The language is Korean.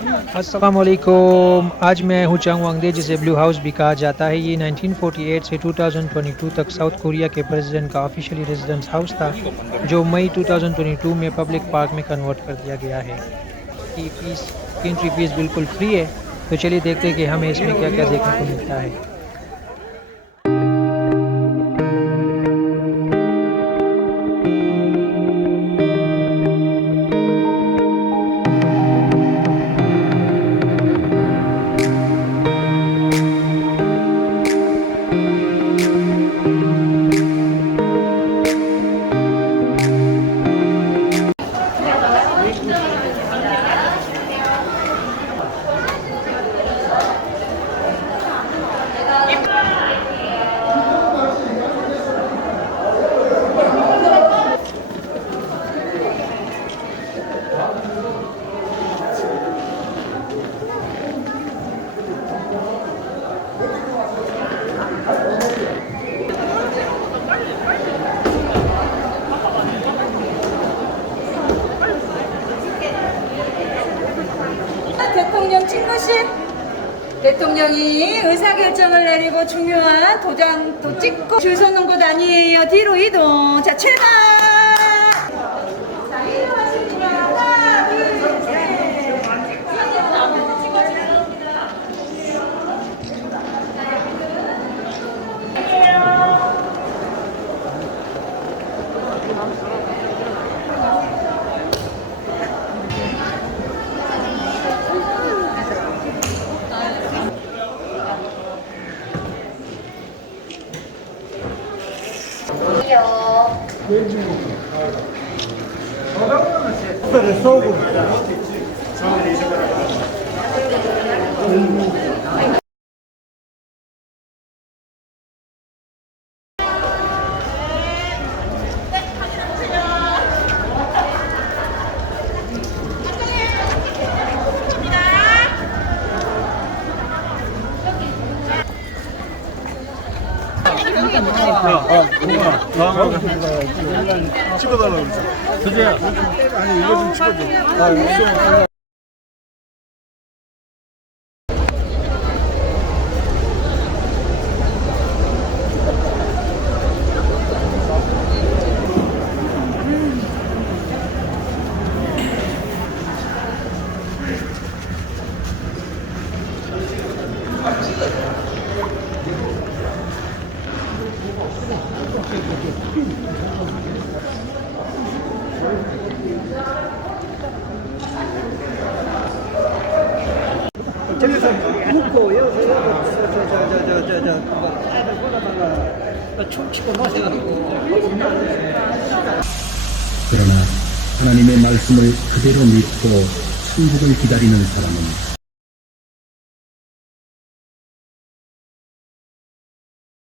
अस्सलाम वालेकुम। आज मैं हूँ चांगवांगदे, जिसे ब्लू हाउस भी कहा जाता है। ये 1948 से 2022 तक साउथ कोरिया के प्रेसिडेंट का ऑफिशियली रेजिडेंस हाउस था, जो मई 2022 में पब्लिक पार्क में कन्वर्ट कर दिया गया है। की फीस एंट्री फीस बिल्कुल फ्री है। तो चलिए देखते हैं कि हमें इसमें क्या क्या देखने को मिलता है। 대통령 친구실, 대통령이 의사결정을 내리고 중요한 도장도 찍고 줄 서는 곳 아니에요. 뒤로 이동. 자, 출발! 자, 이동하십니다. 하나, 둘, 셋. 사진은 앞에서 찍어주세요. 찍어달라고 그러죠. 그제야. 아니 이거 좀 찍어줘. 저기서 묻고 여기서 애들 골라다가 춤추고 노세가지고. 그러나 하나님의 말씀을 그대로 믿고 천국을 기다리는 사람은